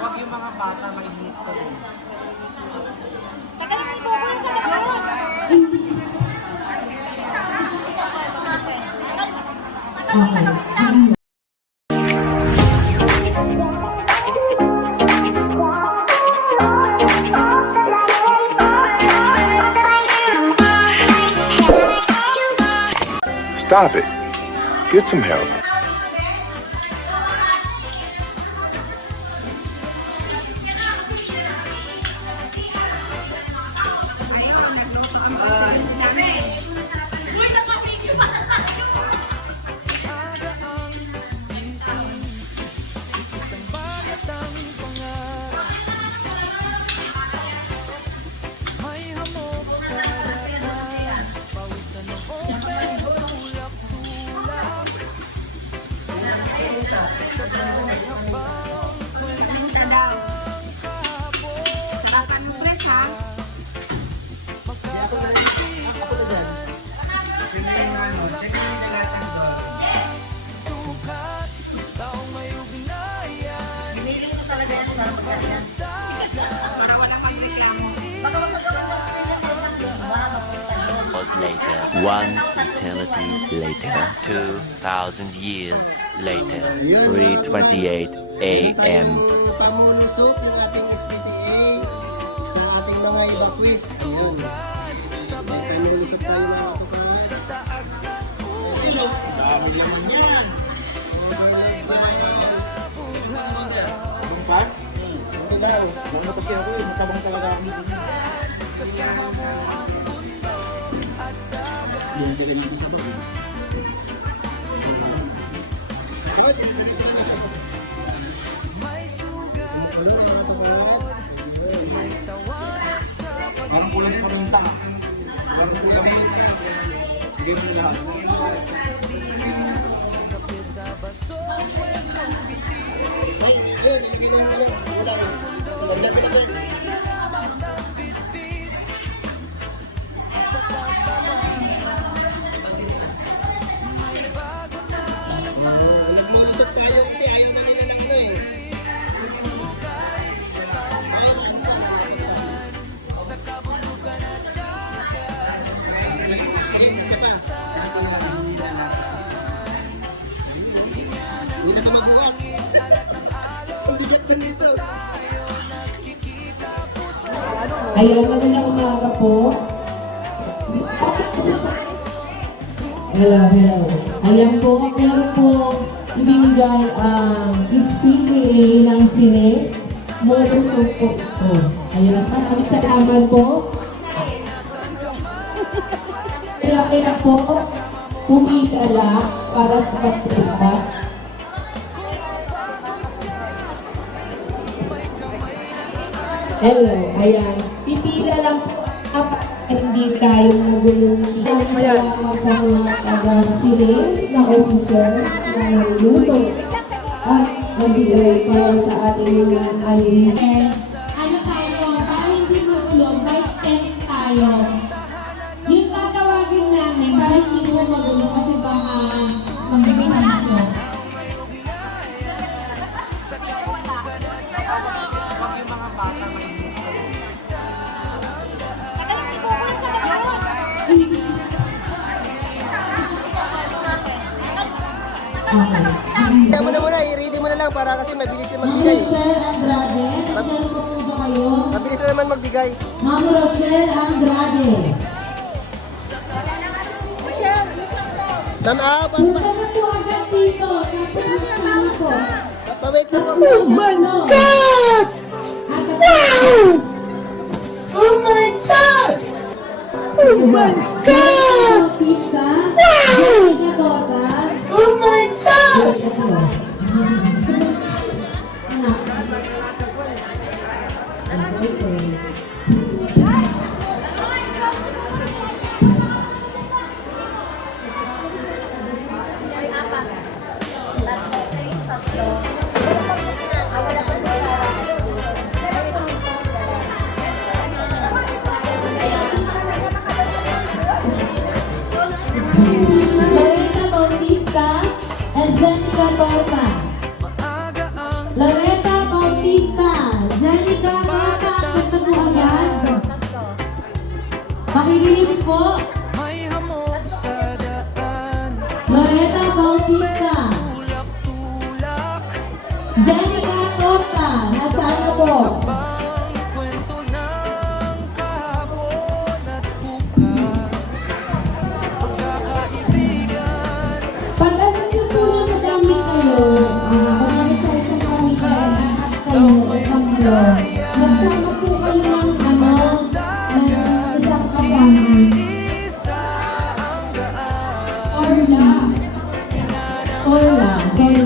Huwag yung mga bata mainit sa room. Tagalin mo ko sa labas. Stop it. Get some help. Later, one eternity later, 2,000 years later, 3:28 a.m. Pamulusok ng ating SPTA sa ating mga evacuees. Ayan. Pamulusok tayo mga katukan. Dami naman yan. Bumpa? Ito daw. Ano kasi ako eh, matabang talaga ako. Yung tingin natin sa bawah. Dapat yung tingin natin sa bawah. Ano mga katukan? Parang kulang sa kabinta. Parang kulang. Bigay mo na lahat. Nagmulusok tayo kasi ayaw na nila ng ano eh. Hindi na ito magbuwak. Ang bigat na nito. Ayaw, magandang umaga po. Hello, hello. Ayan po, meron po ibinigay ang SPTA ng Sines. Molusok po ito. Ayan po, magsalamat po. Kaya po, pumigala para sa pagpunta. Hello, ayan. Pipila lang po hindi tayo nagulong sa mga taga-Sines na officer na nagluto at nagbigay para sa ating mga ID. Ano tayo, para hindi magulo, may tent tayo. Yung tatawagin namin, para hindi mo magulo kasi baka magbibihan mo. Huwag yung mga bata mainit sa room. Tagalin mo ko sa labas. Kaya mo na muna, i-ready mo na lang para kasi mabilis yung magbigay. Rochelle Andrade, nandiyan po po ba kayo? Mabilis na naman magbigay. Ma'am Rochelle Andrade. Ma'am, Punta na po agad dito. Napasama po. pawait lang po. Oh my God! Wow! Oh my God! Oh my God! Pista. Wow! Oh my God! Loretta Bautista. Janica Tota, ganda po agad. Pakibilis po. Loretta Bautista. Janica Tota, nasaan na po? Pag ano nyo po na madami kayo, kung sa isang pamilya, lahat kayo o pamilya, magsama po kayo ng isang kasama. Orla, sorry.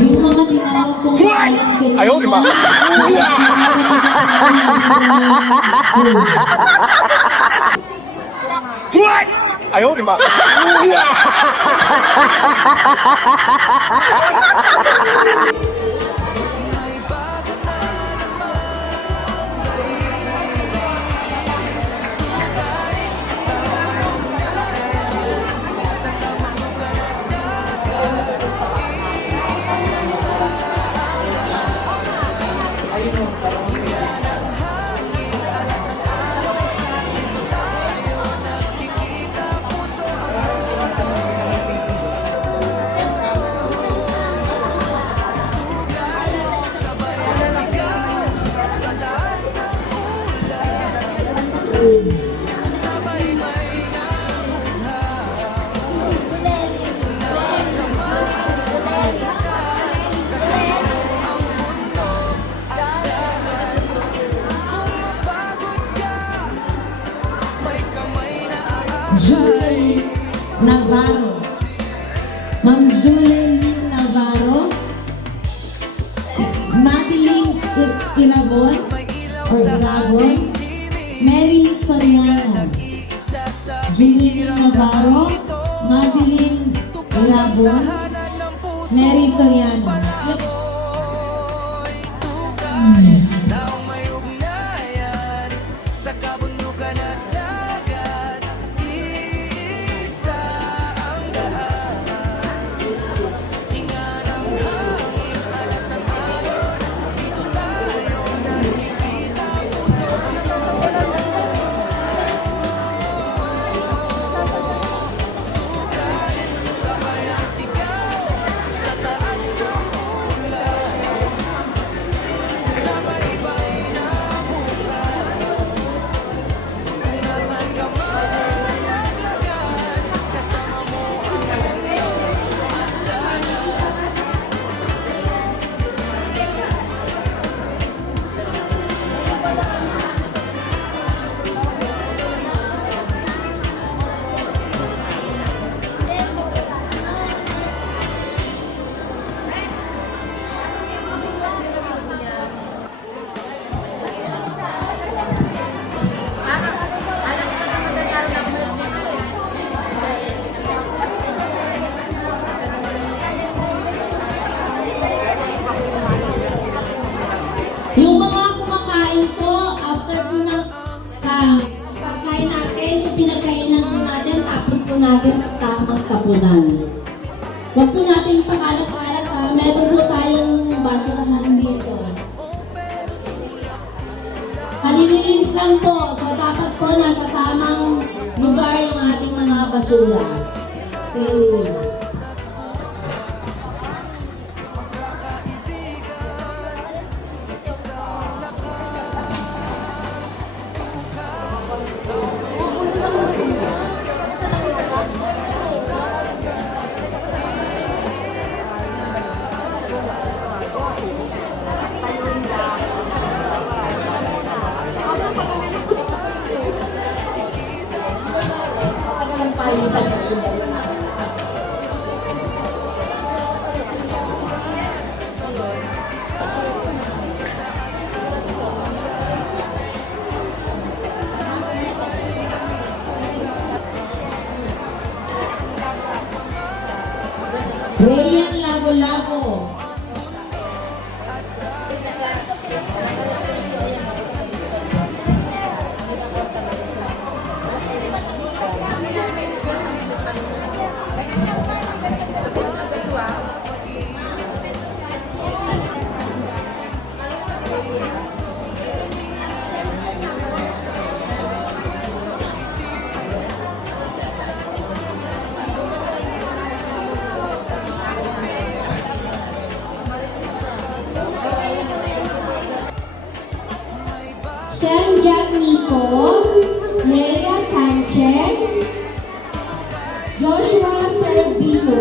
Yung mga tinawag kong alam ko Ayaw, di ba? What? Ayaw, di ba? Julie Navarro. Ma'am Julie Navarro. Madeline Inabon or Inabon. Mary Soriano. Julie Navarro. Madeline Inabon. Mary Soriano. Yung mga kumakain po, after po ng pagkain natin, yung pinagkainan po natin, tapon po natin sa tamang tapunan. Huwag po natin pakalat-kalat ha. Meron po tayong basurahan dito. Halilinis lang po. So dapat po nasa tamang lugar yung ating mga basura. Okay. Brian Lago-Lago. Sean Jack Nico, Leia Sanchez, Joshua Servino,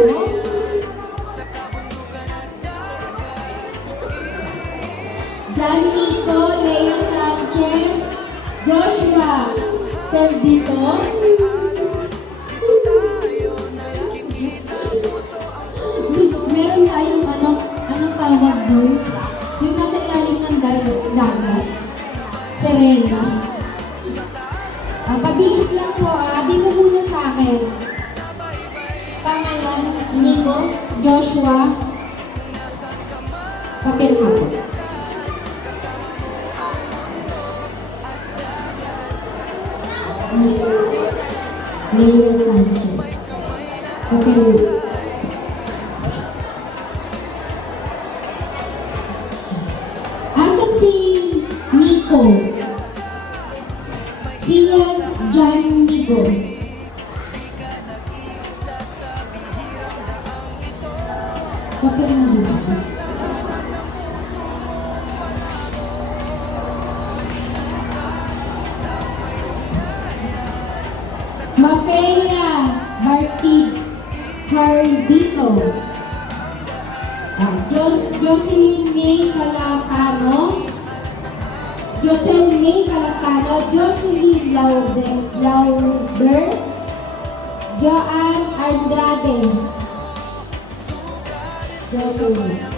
John Nico, Leia Sanchez, Joshua Servino. Meron tayong anong tawag doon? Yung nasa ilalim ng dagat. Serena. Pabilis lang po, dito muna sa akin. Pangalan, Nico, Joshua, papel nga po. Next. Leo Sanchez. Papel. Asan si Nico? Siya John Nico. Papel mo dito. Mafeya Martid Cardito. Jocelyn May Calacano. Jocelyn May Calacano. Jocelyn Lauder. Joanne Andrade. Jocelyn.